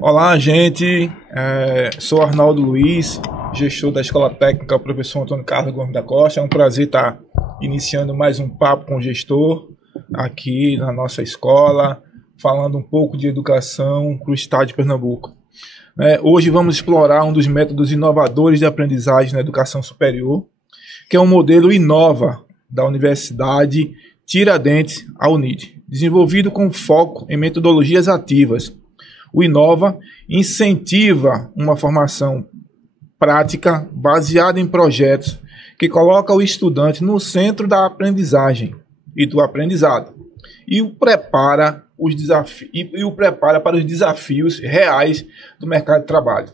Olá, gente. Sou Arnaldo Luiz, gestor da Escola Técnica Professor Antônio Carlos Gomes da Costa. É um prazer estar iniciando mais um papo com o gestor aqui na nossa escola, falando um pouco de educação para o estado de Pernambuco. Hoje vamos explorar um dos métodos inovadores de aprendizagem na educação superior, que é o modelo Inova da Universidade Tiradentes, a UNIT, desenvolvido com foco em metodologias ativas. O Inova incentiva uma formação prática baseada em projetos que coloca o estudante no centro da aprendizagem e do aprendizado e o prepara para os desafios reais do mercado de trabalho.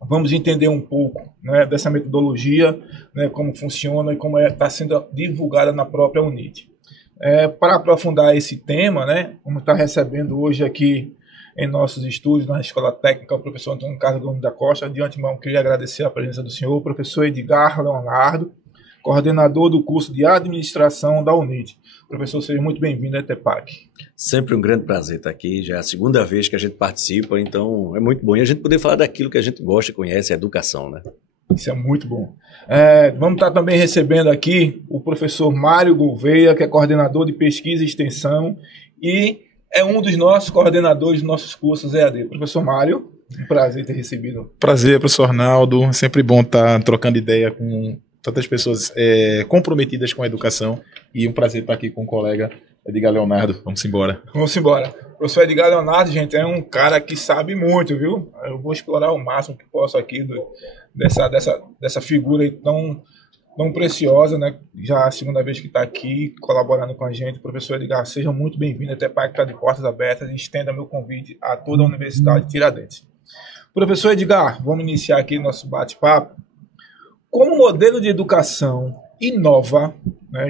Vamos entender um pouco, dessa metodologia, como funciona e como está sendo divulgada na própria UNIT. Para aprofundar esse tema, vamos estar recebendo hoje aqui em nossos estúdios na Escola Técnica o professor Antônio Carlos Gomes da Costa. De antemão, queria agradecer a presença do senhor, professor Edgar Leonardo, coordenador do curso de Administração da UNIT. Professor, seja muito bem-vindo à ETEPAC. Sempre um grande prazer estar aqui, já é a segunda vez que a gente participa, então é muito bom. E a gente poder falar daquilo que a gente gosta e conhece, a educação, né? Isso é muito bom. Vamos estar também recebendo aqui o professor Mário Gouveia, que é coordenador de pesquisa e extensão e é um dos nossos coordenadores dos nossos cursos EAD. Professor Mário, um prazer ter recebido. Prazer, professor Arnaldo. É sempre bom estar trocando ideia com tantas pessoas comprometidas com a educação e um prazer estar aqui com o colega Edgar Leonardo. Vamos embora. Vamos embora. O professor Edgar Leonardo, gente, é um cara que sabe muito, viu? Eu vou explorar o máximo que posso aqui dessa figura tão preciosa, Já a segunda vez que está aqui colaborando com a gente. Professor Edgar, seja muito bem-vindo. Até para que está de portas abertas e estenda meu convite a toda a Universidade Tiradentes. Professor Edgar, vamos iniciar aqui nosso bate-papo. Como o modelo de educação Inova,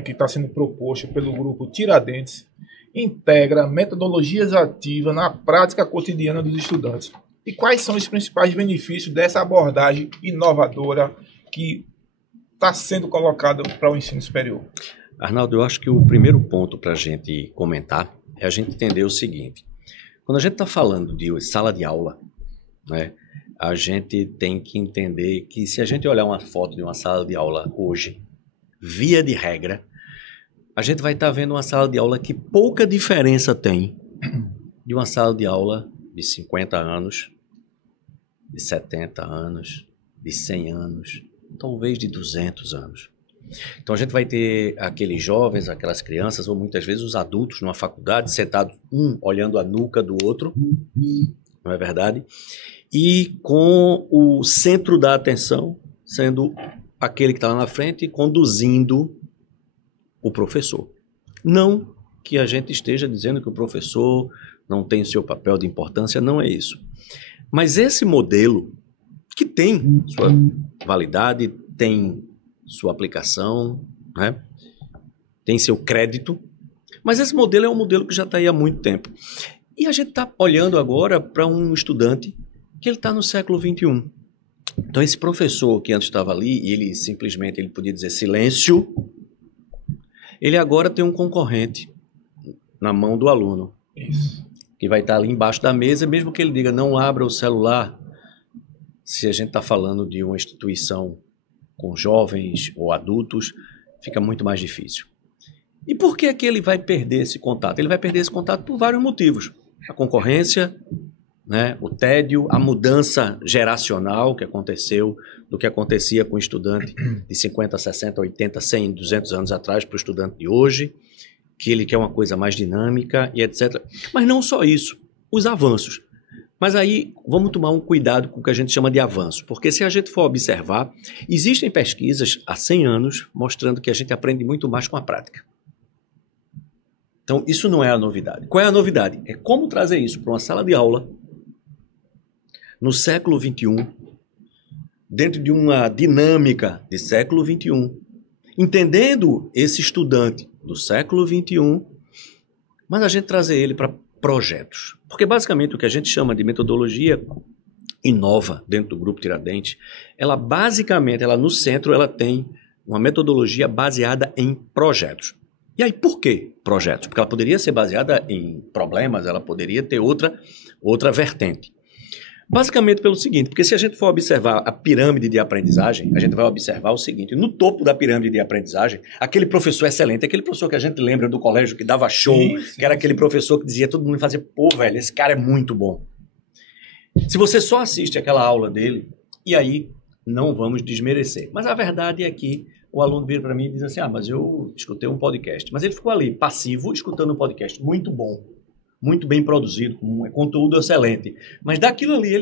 que está sendo proposto pelo grupo Tiradentes, integra metodologias ativas na prática cotidiana dos estudantes? E quais são os principais benefícios dessa abordagem inovadora que está sendo colocado para o ensino superior? Arnaldo, eu acho que o primeiro ponto para a gente comentar é a gente entender o seguinte. Quando a gente está falando de sala de aula, a gente tem que entender que se a gente olhar uma foto de uma sala de aula hoje, via de regra, a gente vai estar vendo uma sala de aula que pouca diferença tem de uma sala de aula de 50 anos, de 70 anos, de 100 anos, talvez de 200 anos. Então a gente vai ter aqueles jovens, aquelas crianças, ou muitas vezes os adultos numa faculdade, sentados um olhando a nuca do outro, não é verdade? E com o centro da atenção sendo aquele que está lá na frente conduzindo o professor. Não que a gente esteja dizendo que o professor não tem seu papel de importância, não é isso. Mas esse modelo, que tem sua validade, tem sua aplicação, tem seu crédito, mas esse modelo é um modelo que já está aí há muito tempo. E a gente está olhando agora para um estudante que ele está no século XXI. Então esse professor que antes estava ali, e ele simplesmente podia dizer silêncio, ele agora tem um concorrente na mão do aluno. Isso. Que vai estar ali embaixo da mesa, mesmo que ele diga não abra o celular. Se a gente está falando de uma instituição com jovens ou adultos, fica muito mais difícil. E por que é que ele vai perder esse contato? Ele vai perder esse contato por vários motivos. A concorrência, o tédio, a mudança geracional que aconteceu, do que acontecia com o estudante de 50, 60, 80, 100, 200 anos atrás para o estudante de hoje, que ele quer uma coisa mais dinâmica e etc. Mas não só isso, os avanços. Mas aí vamos tomar um cuidado com o que a gente chama de avanço, porque se a gente for observar, existem pesquisas há 100 anos mostrando que a gente aprende muito mais com a prática. Então isso não é a novidade. Qual é a novidade? É como trazer isso para uma sala de aula no século XXI, dentro de uma dinâmica de século XXI, entendendo esse estudante do século XXI, mas a gente trazer ele para projetos. Porque basicamente o que a gente chama de metodologia Inova dentro do Grupo Tiradentes, ela basicamente, no centro, ela tem uma metodologia baseada em projetos. E aí, por que projetos? Porque ela poderia ser baseada em problemas, ela poderia ter outra vertente. Basicamente pelo seguinte, porque se a gente for observar a pirâmide de aprendizagem, a gente vai observar o seguinte, no topo da pirâmide de aprendizagem, aquele professor excelente, aquele professor que a gente lembra do colégio que dava show, que era aquele professor que dizia, todo mundo fazia, pô, velho, esse cara é muito bom. Se você só assiste aquela aula dele, e aí não vamos desmerecer. Mas a verdade é que o aluno vira para mim e diz assim, mas eu escutei um podcast. Mas ele ficou ali, passivo, escutando um podcast, muito bom. Muito bem produzido, com um conteúdo excelente. Mas daquilo ali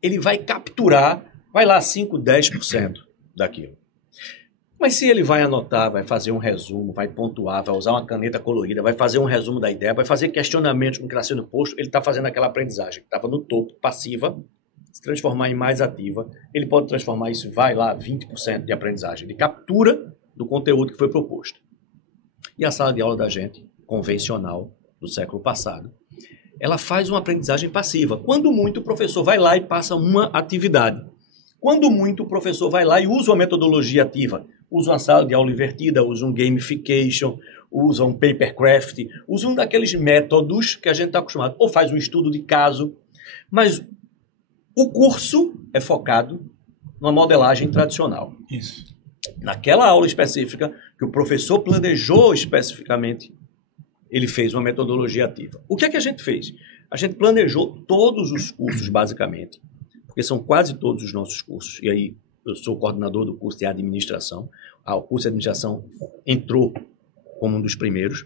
ele vai capturar, vai lá 5, 10% daquilo. Mas se ele vai anotar, vai fazer um resumo, vai pontuar, vai usar uma caneta colorida, vai fazer um resumo da ideia, vai fazer questionamentos com o que está sendo posto, ele está fazendo aquela aprendizagem que estava no topo, passiva, se transformar em mais ativa. Ele pode transformar isso, vai lá, 20% de aprendizagem, de captura do conteúdo que foi proposto. E a sala de aula da gente, convencional, do século passado, ela faz uma aprendizagem passiva. Quando muito, o professor vai lá e passa uma atividade. Quando muito, o professor vai lá e usa uma metodologia ativa. Usa uma sala de aula invertida, usa um gamification, usa um papercraft, usa um daqueles métodos que a gente está acostumado. Ou faz um estudo de caso. Mas o curso é focado numa modelagem tradicional. Isso. Naquela aula específica, que o professor planejou especificamente, ele fez uma metodologia ativa. O que é que a gente fez? A gente planejou todos os cursos, basicamente, porque são quase todos os nossos cursos, e aí eu sou coordenador do curso de administração, o curso de administração entrou como um dos primeiros.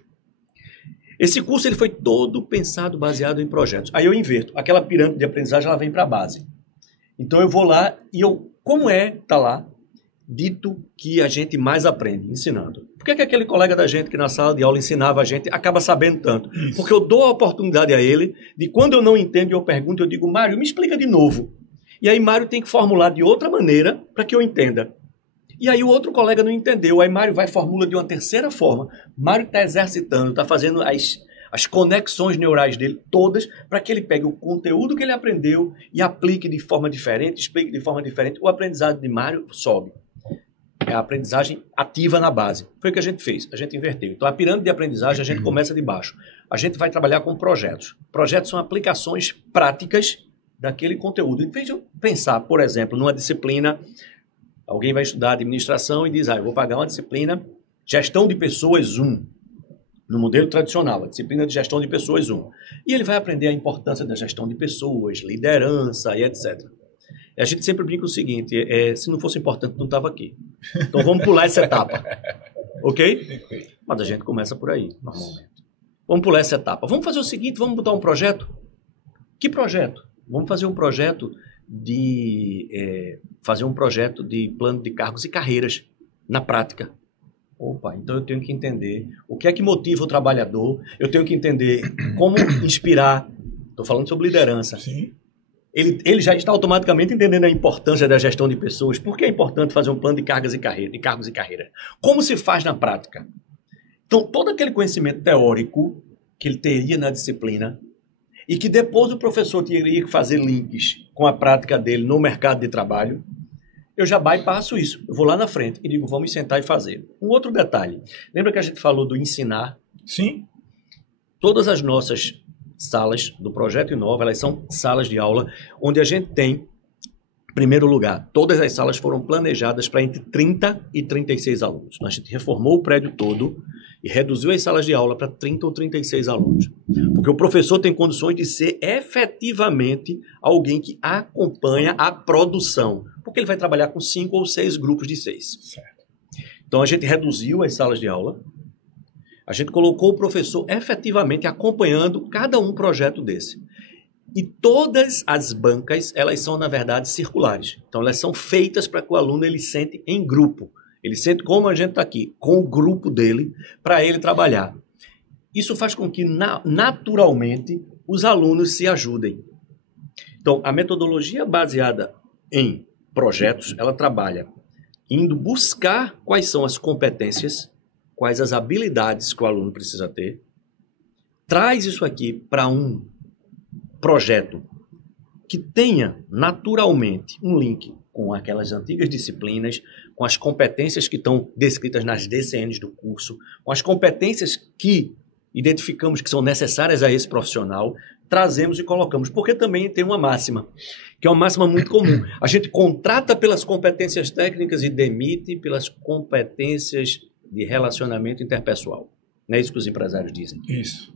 Esse curso ele foi todo pensado, baseado em projetos. Aí eu inverto, aquela pirâmide de aprendizagem ela vem para a base. Então eu vou lá e como tá lá, dito que a gente mais aprende ensinando. Por que aquele colega da gente que na sala de aula ensinava a gente acaba sabendo tanto? Isso. Porque eu dou a oportunidade a ele de quando eu não entendo e eu pergunto, eu digo, Mário, me explica de novo. E aí Mário tem que formular de outra maneira para que eu entenda. E aí o outro colega não entendeu, aí Mário vai e formula de uma terceira forma. Mário está exercitando, está fazendo as conexões neurais dele todas para que ele pegue o conteúdo que ele aprendeu e aplique de forma diferente, explique de forma diferente. O aprendizado de Mário sobe. É a aprendizagem ativa na base. Foi o que a gente fez, a gente inverteu. Então, a pirâmide de aprendizagem, a gente começa de baixo. A gente vai trabalhar com projetos. Projetos são aplicações práticas daquele conteúdo. Em vez de eu pensar, por exemplo, numa disciplina, alguém vai estudar administração e diz, eu vou pagar uma disciplina gestão de pessoas 1, no modelo tradicional, a disciplina de gestão de pessoas 1. E ele vai aprender a importância da gestão de pessoas, liderança e etc. A gente sempre brinca o seguinte, se não fosse importante, não estava aqui. Então vamos pular essa etapa, ok? Mas a gente começa por aí, normalmente. Vamos pular essa etapa. Vamos fazer o seguinte, vamos botar um projeto? Que projeto? Vamos fazer um projeto de plano de cargos e carreiras na prática. Opa, então eu tenho que entender o que é que motiva o trabalhador, eu tenho que entender como inspirar, estou falando sobre liderança. Sim. Ele já está automaticamente entendendo a importância da gestão de pessoas. Por que é importante fazer um plano de cargos e carreiras? Como se faz na prática? Então, todo aquele conhecimento teórico que ele teria na disciplina e que depois o professor teria que fazer links com a prática dele no mercado de trabalho, eu já bypasso isso. Eu vou lá na frente e digo, vamos sentar e fazer. Um outro detalhe. Lembra que a gente falou do ensinar? Sim. Todas as nossas salas do Projeto Inova, elas são salas de aula onde a gente tem, em primeiro lugar, todas as salas foram planejadas para entre 30 e 36 alunos. A gente reformou o prédio todo e reduziu as salas de aula para 30 ou 36 alunos. Porque o professor tem condições de ser efetivamente alguém que acompanha a produção. Porque ele vai trabalhar com 5 ou 6 grupos de 6. Certo. Então a gente reduziu as salas de aula. A gente colocou o professor efetivamente acompanhando cada um projeto desse. E todas as bancas, elas são, na verdade, circulares. Então, elas são feitas para que o aluno ele sente em grupo. Ele sente como a gente está aqui, com o grupo dele, para ele trabalhar. Isso faz com que, naturalmente, os alunos se ajudem. Então, a metodologia baseada em projetos, ela trabalha indo buscar quais são as competências, quais as habilidades que o aluno precisa ter, traz isso aqui para um projeto que tenha naturalmente um link com aquelas antigas disciplinas, com as competências que estão descritas nas DCNs do curso, com as competências que identificamos que são necessárias a esse profissional, trazemos e colocamos. Porque também tem uma máxima, que é uma máxima muito comum. A gente contrata pelas competências técnicas e demite pelas competências de relacionamento interpessoal. Não é isso que os empresários dizem? Isso.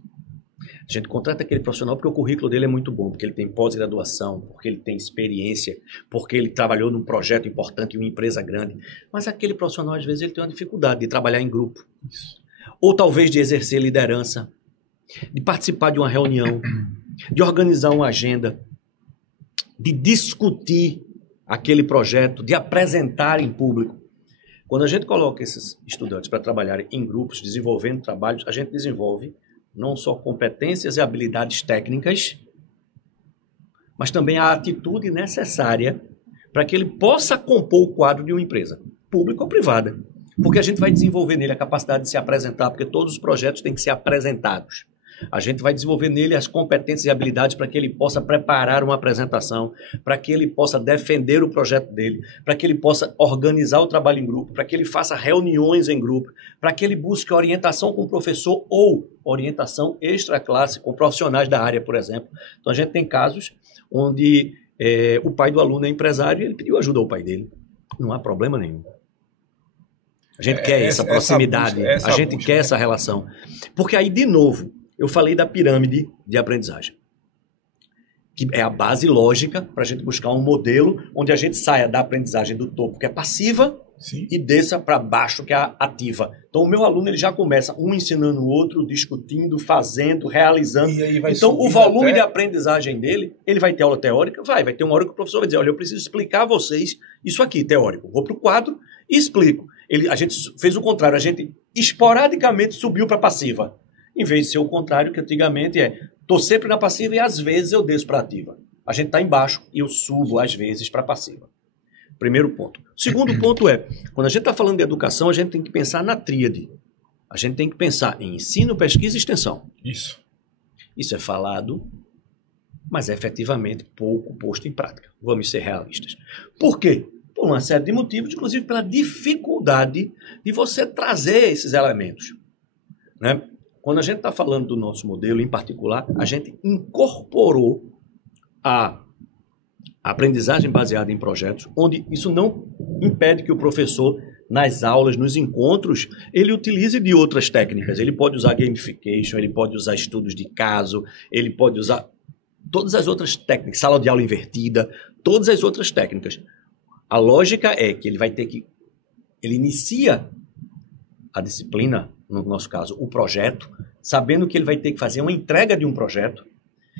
A gente contrata aquele profissional porque o currículo dele é muito bom, porque ele tem pós-graduação, porque ele tem experiência, porque ele trabalhou num projeto importante em uma empresa grande. Mas aquele profissional, às vezes, ele tem uma dificuldade de trabalhar em grupo. Isso. Ou talvez de exercer liderança, de participar de uma reunião, de organizar uma agenda, de discutir aquele projeto, de apresentar em público. Quando a gente coloca esses estudantes para trabalharem em grupos, desenvolvendo trabalhos, a gente desenvolve não só competências e habilidades técnicas, mas também a atitude necessária para que ele possa compor o quadro de uma empresa, pública ou privada. Porque a gente vai desenvolver nele a capacidade de se apresentar, porque todos os projetos têm que ser apresentados. A gente vai desenvolver nele as competências e habilidades para que ele possa preparar uma apresentação, para que ele possa defender o projeto dele, para que ele possa organizar o trabalho em grupo, para que ele faça reuniões em grupo, para que ele busque orientação com o professor ou orientação extra-classe com profissionais da área, por exemplo. Então a gente tem casos onde o pai do aluno é empresário e ele pediu ajuda ao pai dele. Não há problema nenhum. A gente quer essa proximidade, a gente quer essa relação. Porque aí, de novo, eu falei da pirâmide de aprendizagem, que é a base lógica para a gente buscar um modelo onde a gente saia da aprendizagem do topo, que é passiva, Sim. e desça para baixo, que é a ativa. Então, o meu aluno ele já começa um ensinando o outro, discutindo, fazendo, realizando. Então, o volume de aprendizagem dele, ele vai ter aula teórica? Vai ter uma hora que o professor vai dizer, olha, eu preciso explicar a vocês isso aqui, teórico. Vou para o quadro e explico. A gente fez o contrário, a gente esporadicamente subiu para passiva. Em vez de ser o contrário, que antigamente estou sempre na passiva e às vezes eu desço para ativa. A gente está embaixo e eu subo às vezes para passiva. Primeiro ponto. Segundo ponto quando a gente está falando de educação, a gente tem que pensar na tríade. A gente tem que pensar em ensino, pesquisa e extensão. Isso. Isso é falado, mas é efetivamente pouco posto em prática. Vamos ser realistas. Por quê? Por uma série de motivos, inclusive pela dificuldade de você trazer esses elementos. Né? Quando a gente está falando do nosso modelo em particular, a gente incorporou a aprendizagem baseada em projetos, onde isso não impede que o professor, nas aulas, nos encontros, ele utilize de outras técnicas. Ele pode usar gamification, ele pode usar estudos de caso, ele pode usar todas as outras técnicas, sala de aula invertida, todas as outras técnicas. A lógica é que ele vai ter que... Ele inicia a disciplina, no nosso caso, o projeto, sabendo que ele vai ter que fazer uma entrega de um projeto,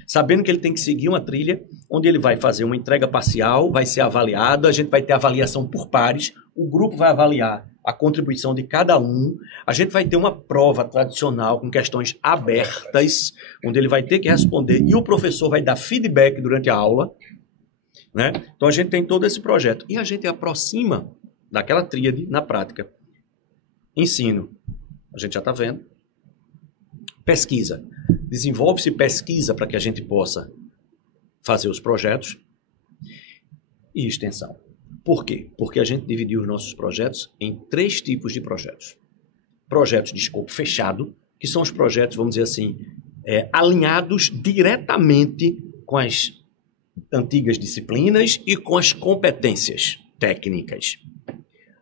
sabendo que ele tem que seguir uma trilha, onde ele vai fazer uma entrega parcial, vai ser avaliado, a gente vai ter avaliação por pares, o grupo vai avaliar a contribuição de cada um, a gente vai ter uma prova tradicional com questões abertas, onde ele vai ter que responder e o professor vai dar feedback durante a aula, né? Então a gente tem todo esse projeto e a gente aproxima daquela tríade na prática. Ensino, a gente já está vendo. Pesquisa. Desenvolve-se pesquisa para que a gente possa fazer os projetos. E extensão. Por quê? Porque a gente dividiu os nossos projetos em 3 tipos de projetos. Projetos de escopo fechado, que são os projetos, vamos dizer assim, alinhados diretamente com as antigas disciplinas e com as competências técnicas.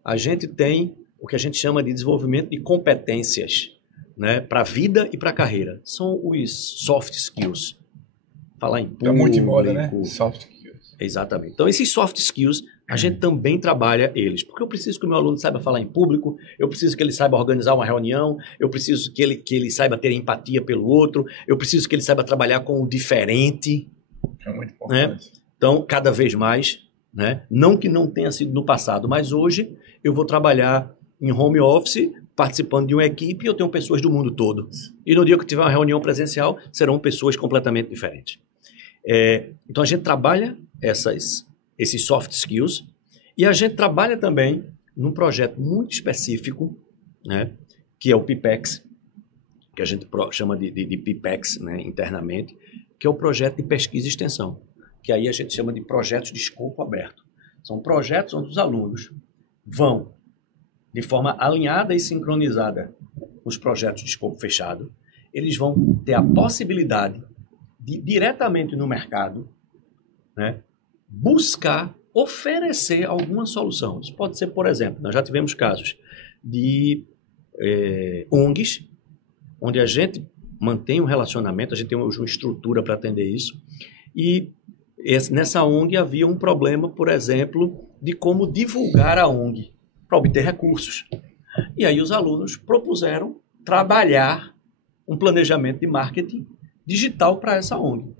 A gente tem o que a gente chama de desenvolvimento de competências, né, para a vida e para a carreira. São os soft skills. Falar em público. É muito de moda, né? Soft skills. Exatamente. Então, esses soft skills, a gente também trabalha eles. Porque eu preciso que o meu aluno saiba falar em público, eu preciso que ele saiba organizar uma reunião, eu preciso que ele saiba ter empatia pelo outro, eu preciso que ele saiba trabalhar com o diferente. É muito importante. Né? Então, cada vez mais, né? Não que não tenha sido no passado, mas hoje eu vou trabalhar em home office, participando de uma equipe, e eu tenho pessoas do mundo todo. E no dia que tiver uma reunião presencial, serão pessoas completamente diferentes. Então, a gente trabalha esses soft skills e a gente trabalha também num projeto muito específico, né, que é o PIPEX, que a gente chama de PIPEX, né, internamente, que é o projeto de pesquisa e extensão, que aí a gente chama de projetos de escopo aberto. São projetos onde os alunos vão de forma alinhada e sincronizada com os projetos de escopo fechado, eles vão ter a possibilidade diretamente no mercado, né, buscar oferecer alguma solução. Isso pode ser, por exemplo, nós já tivemos casos de ONGs, onde a gente mantém um relacionamento, a gente tem uma estrutura para atender isso, e nessa ONG havia um problema, por exemplo, de como divulgar a ONG para obter recursos. E aí os alunos propuseram trabalhar um planejamento de marketing digital para essa ONG.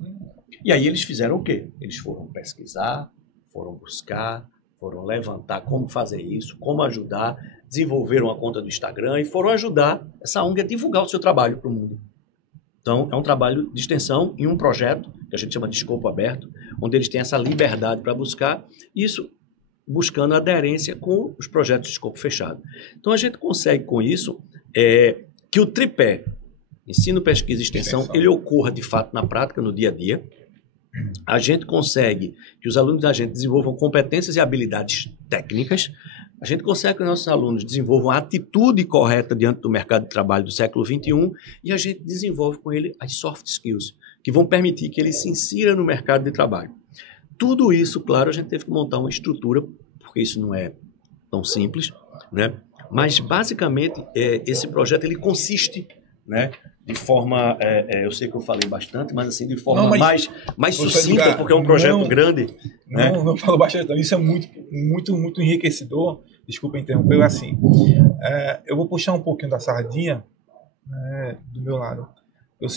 E aí eles fizeram o quê? Eles foram pesquisar, foram buscar, foram levantar como fazer isso, como ajudar, desenvolveram a conta do Instagram e foram ajudar essa ONG a divulgar o seu trabalho para o mundo. Então, é um trabalho de extensão em um projeto, que a gente chama de escopo aberto, onde eles têm essa liberdade para buscar isso, buscando aderência com os projetos de escopo fechado. Então, a gente consegue com isso que o tripé, ensino, pesquisa e extensão, ele ocorra de fato na prática, no dia a dia. A gente consegue que os alunos da gente desenvolvam competências e habilidades técnicas. A gente consegue que os nossos alunos desenvolvam a atitude correta diante do mercado de trabalho do século XXI e a gente desenvolve com ele as soft skills, que vão permitir que ele se insira no mercado de trabalho. Tudo isso, claro, a gente teve que montar uma estrutura, porque isso não é tão simples, né? Mas, basicamente, esse projeto ele consiste, né, de forma, eu sei que eu falei bastante, mas assim, de forma mais sucinta, porque é um projeto grande. Né? Não falo bastante, não. Isso é muito enriquecedor. Desculpa interromper, assim. Eu vou puxar um pouquinho da sardinha, do meu lado. Eu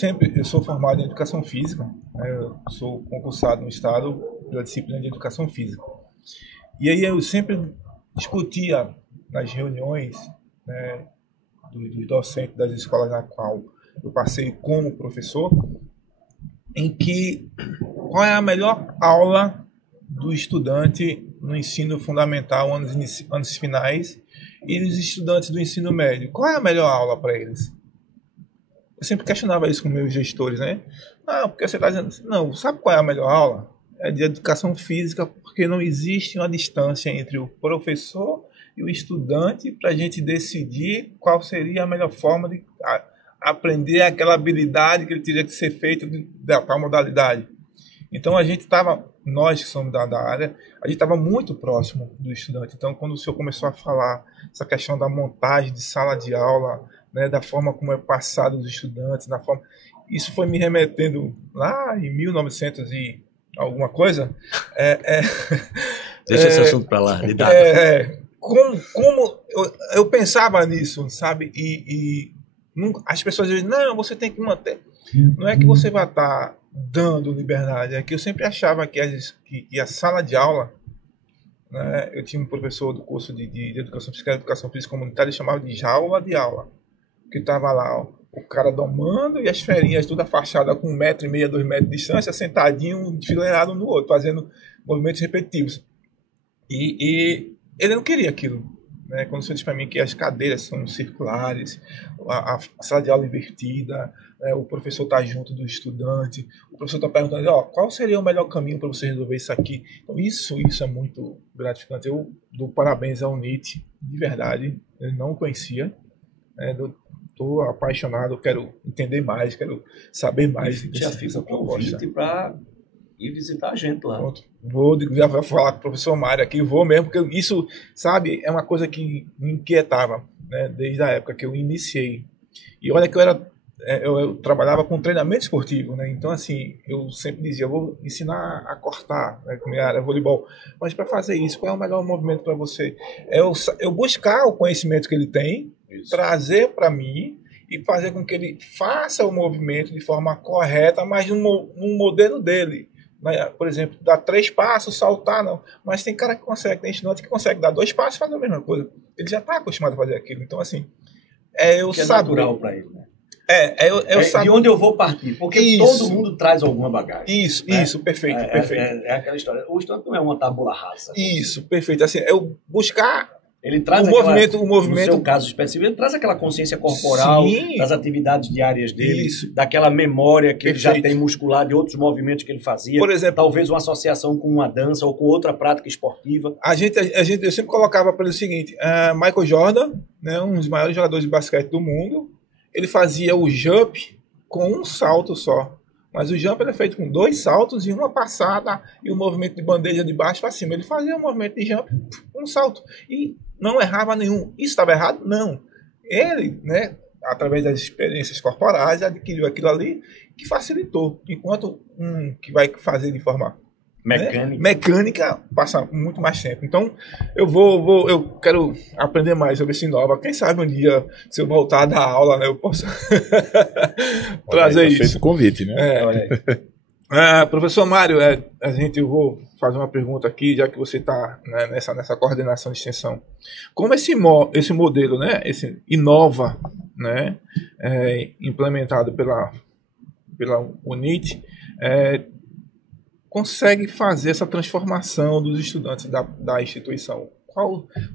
sou formado em educação física, eu sou concursado no estado pela disciplina de educação física. E aí eu sempre discutia nas reuniões, né, dos docentes das escolas na qual eu passei como professor, qual é a melhor aula do estudante no ensino fundamental, anos finais, e dos estudantes do ensino médio. Qual é a melhor aula para eles? Eu sempre questionava isso com meus gestores, né? Porque você está dizendo assim, não, sabe qual é a melhor aula? É de educação física, porque não existe uma distância entre o professor e o estudante para a gente decidir qual seria a melhor forma de aprender aquela habilidade que ele teria que ser feita da tal modalidade. Então nós que somos da área, a gente estava muito próximo do estudante. Então quando o senhor começou a falar essa questão da montagem de sala de aula, né, da forma como é passado os estudantes, isso foi me remetendo lá em 1900 e alguma coisa. Deixa esse assunto para lá, de dado. Como eu pensava nisso, sabe? E as pessoas dizem, não, você tem que manter. Não é que você vai estar dando liberdade, é que eu sempre achava que a sala de aula, né, eu tinha um professor do curso de Educação Física e Educação Física Comunitária, chamava de jaula de aula, que estava lá, o cara domando e as ferinhas tudo afastada com 1,5 m, 2 metros de distância, sentadinho, enfileirado um no outro, fazendo movimentos repetitivos. E ele não queria aquilo. Né? Quando você diz para mim que as cadeiras são circulares, a sala de aula invertida, né? O professor está junto do estudante, o professor está perguntando, qual seria o melhor caminho para você resolver isso aqui? Então, isso é muito gratificante. Eu dou parabéns ao NIT, de verdade, eu não conhecia, estou apaixonado, quero entender mais, quero saber mais. Já fiz a convite para ir visitar a gente lá. Pronto. Já vou falar com o professor Mário aqui, vou mesmo, porque isso, sabe, é uma coisa que me inquietava, né, desde a época que eu iniciei. E olha que eu trabalhava com treinamento esportivo, né, então assim, eu sempre dizia, eu vou ensinar a cortar, né, com minha área voleibol, mas para fazer isso, qual é o melhor movimento para você? Eu buscar o conhecimento que ele tem, isso, trazer para mim e fazer com que ele faça o movimento de forma correta, mas num modelo dele. Por exemplo, dar 3 passos, saltar, não. Mas tem cara que consegue, tem estudante que consegue dar 2 passos e fazer a mesma coisa. Ele já está acostumado a fazer aquilo. Então, assim, eu que é saber. Natural para ele, né? Eu saber. De onde eu vou partir? Porque isso, todo mundo traz alguma bagagem. Isso, né? Isso, perfeito, perfeito. É aquela história. O estudante não é uma tábula rasa. Isso, perfeito. Assim, eu buscar. Ele traz o movimento. No seu caso específico, ele traz aquela consciência corporal, sim, das atividades diárias dele, isso, daquela memória que ele já tem muscular de outros movimentos que ele fazia. Por exemplo, talvez uma associação com uma dança ou com outra prática esportiva. Eu sempre colocava para ele o seguinte: Michael Jordan, né, um dos maiores jogadores de basquete do mundo, ele fazia o jump com um salto só. Mas o jump é feito com 2 saltos e uma passada e o movimento de bandeja de baixo para cima. Ele fazia o movimento de jump, um salto. E não errava nenhum. Isso estava errado? Não. Ele, né, através das experiências corporais, adquiriu aquilo ali que facilitou. Enquanto um que vai fazer de forma mecânica passa muito mais tempo. Então, eu quero aprender mais sobre esse Innova. Quem sabe um dia, se eu voltar a dar aula, né, eu posso trazer isso. Feito o convite, né? Olha aí. Professor Mário, eu vou fazer uma pergunta aqui, já que você está, né, nessa coordenação de extensão. Como esse modelo, né, esse Innova, né, implementado pela UNIT, consegue fazer essa transformação dos estudantes da instituição?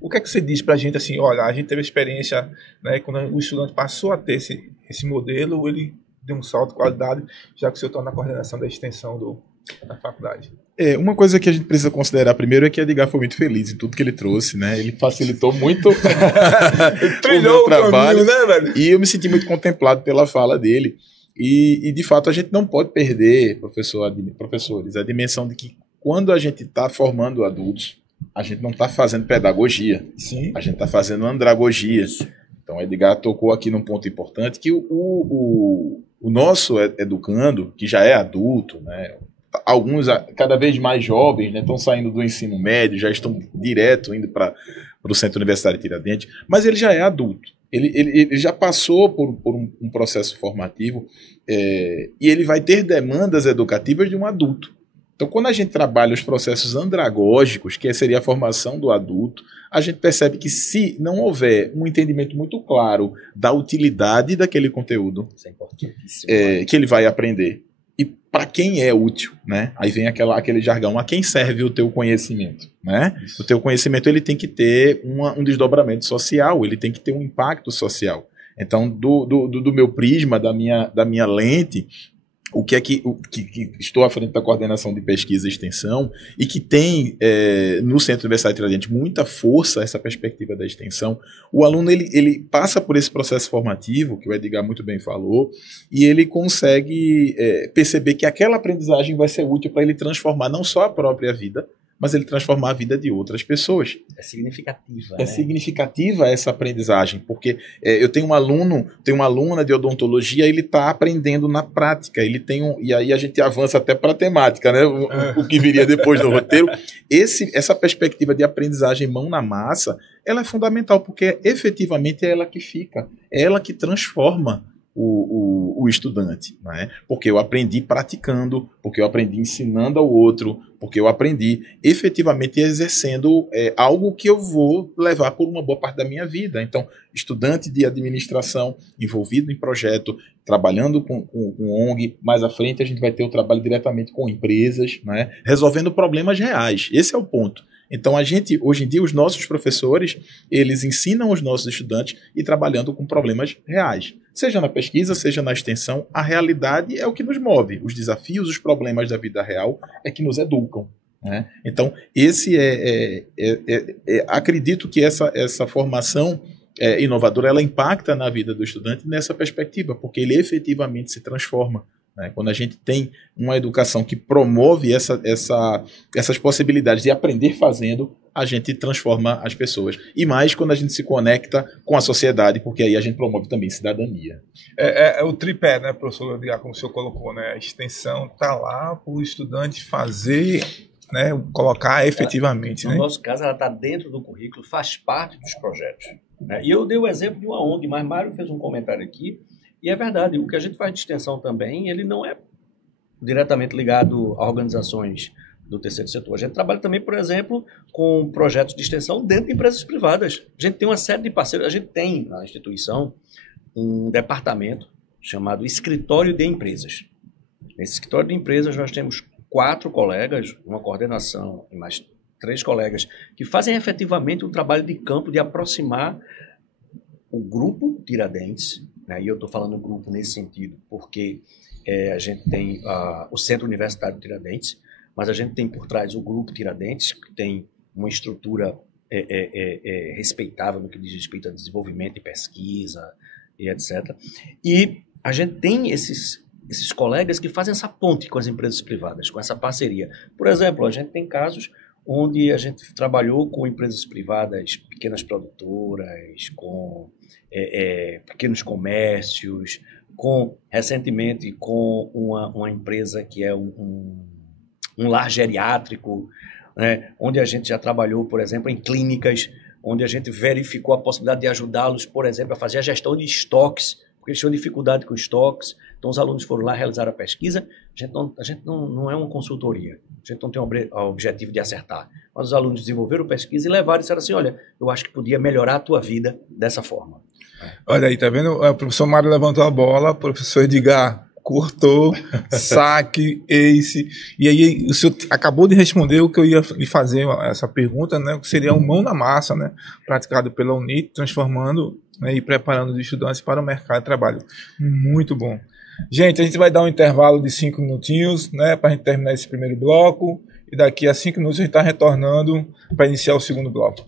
O que é que você diz para a gente assim, olha, a gente teve a experiência, né, quando o estudante passou a ter esse modelo, ele deu um salto de qualidade, já que o senhor está na coordenação da extensão da faculdade. Uma coisa que a gente precisa considerar primeiro é que Edgar foi muito feliz em tudo que ele trouxe, né? Ele facilitou muito trilhou o trabalho, caminho, né, velho? E eu me senti muito contemplado pela fala dele. E de fato, a gente não pode perder, professores, a dimensão de que quando a gente está formando adultos, a gente não está fazendo pedagogia. Sim. A gente está fazendo andragogia. Então, Edgar tocou aqui num ponto importante que o nosso educando, que já é adulto, né, alguns cada vez mais jovens, né, estão saindo do ensino médio, já estão direto indo para o Centro Universitário Tiradentes, mas ele já é adulto. Ele já passou por um processo formativo e ele vai ter demandas educativas de um adulto. Então, quando a gente trabalha os processos andragógicos, que seria a formação do adulto, a gente percebe que se não houver um entendimento muito claro da utilidade daquele conteúdo, isso é importantíssimo, que ele vai aprender, e para quem é útil, né? Aí vem aquele jargão, a quem serve o teu conhecimento, né? O teu conhecimento ele tem que ter um desdobramento social, ele tem que ter um impacto social. Então, do meu prisma, da minha lente, o que estou à frente da coordenação de pesquisa e extensão e que tem no Centro Universitário Tiradentes muita força essa perspectiva da extensão, o aluno ele passa por esse processo formativo, que o Edgar muito bem falou, e ele consegue perceber que aquela aprendizagem vai ser útil para ele transformar não só a própria vida, mas ele transformar a vida de outras pessoas. É significativa. É significativa essa aprendizagem, porque eu tenho um aluno, tenho uma aluna de odontologia, ele está aprendendo na prática, e aí a gente avança até para a temática, né? O que viria depois no roteiro. Essa perspectiva de aprendizagem mão na massa, ela é fundamental, porque efetivamente é ela que fica, é ela que transforma o estudante, né? Porque eu aprendi praticando, porque eu aprendi ensinando ao outro, porque eu aprendi efetivamente exercendo algo que eu vou levar por uma boa parte da minha vida. Então, estudante de administração envolvido em projeto, trabalhando com ONG, mais à frente a gente vai ter o trabalho diretamente com empresas, né? Resolvendo problemas reais. Esse é o ponto. Então, hoje em dia, os nossos professores, eles ensinam os nossos estudantes e trabalhando com problemas reais. Seja na pesquisa, seja na extensão, a realidade é o que nos move. Os desafios, os problemas da vida real é que nos educam, né? Então, acredito que essa formação inovadora, ela impacta na vida do estudante nessa perspectiva, porque ele efetivamente se transforma. Quando a gente tem uma educação que promove essas possibilidades de aprender fazendo, a gente transforma as pessoas. E mais quando a gente se conecta com a sociedade, porque aí a gente promove também cidadania. É o tripé, né, professor Edgar, como o senhor colocou, né? A extensão está lá para o estudante fazer, né, colocar efetivamente. No nosso caso, ela está dentro do currículo, faz parte dos projetos. Né? E eu dei o exemplo de uma ONG, mas Mário fez um comentário aqui. E é verdade, o que a gente faz de extensão também, ele não é diretamente ligado a organizações do terceiro setor. A gente trabalha também, por exemplo, com projetos de extensão dentro de empresas privadas. A gente tem uma série de parceiros. A gente tem na instituição um departamento chamado Escritório de Empresas. Nesse escritório de empresas nós temos 4 colegas, uma coordenação e mais 3 colegas, que fazem efetivamente um trabalho de campo de aproximar o grupo Tiradentes. E eu estou falando grupo nesse sentido, porque a gente tem o Centro Universitário de Tiradentes, mas a gente tem por trás o Grupo Tiradentes, que tem uma estrutura respeitável no que diz respeito a desenvolvimento e pesquisa, e etc. E a gente tem esses esses colegas que fazem essa ponte com as empresas privadas, com essa parceria. Por exemplo, a gente tem casos onde a gente trabalhou com empresas privadas, pequenas produtoras, com pequenos comércios, recentemente com uma empresa que é um lar geriátrico, né, onde a gente já trabalhou, por exemplo, em clínicas, onde a gente verificou a possibilidade de ajudá-los, por exemplo, a fazer a gestão de estoques, porque eles tinham dificuldade com estoques. Então, os alunos foram lá realizar a pesquisa. A gente não é uma consultoria, a gente não tem o objetivo de acertar. Mas os alunos desenvolveram pesquisa e levaram e disseram assim, olha, eu acho que podia melhorar a tua vida dessa forma. Olha aí, tá vendo? O professor Mário levantou a bola, o professor Edgar cortou, saque, ace. E aí o senhor acabou de responder o que eu ia lhe fazer, essa pergunta, né? Que seria mão na massa, né? Praticado pela UNIT, transformando, né, e preparando os estudantes para o mercado de trabalho. Muito bom. Gente, a gente vai dar um intervalo de 5 minutinhos, né? Para a gente terminar esse primeiro bloco. E daqui a 5 minutos a gente está retornando para iniciar o segundo bloco.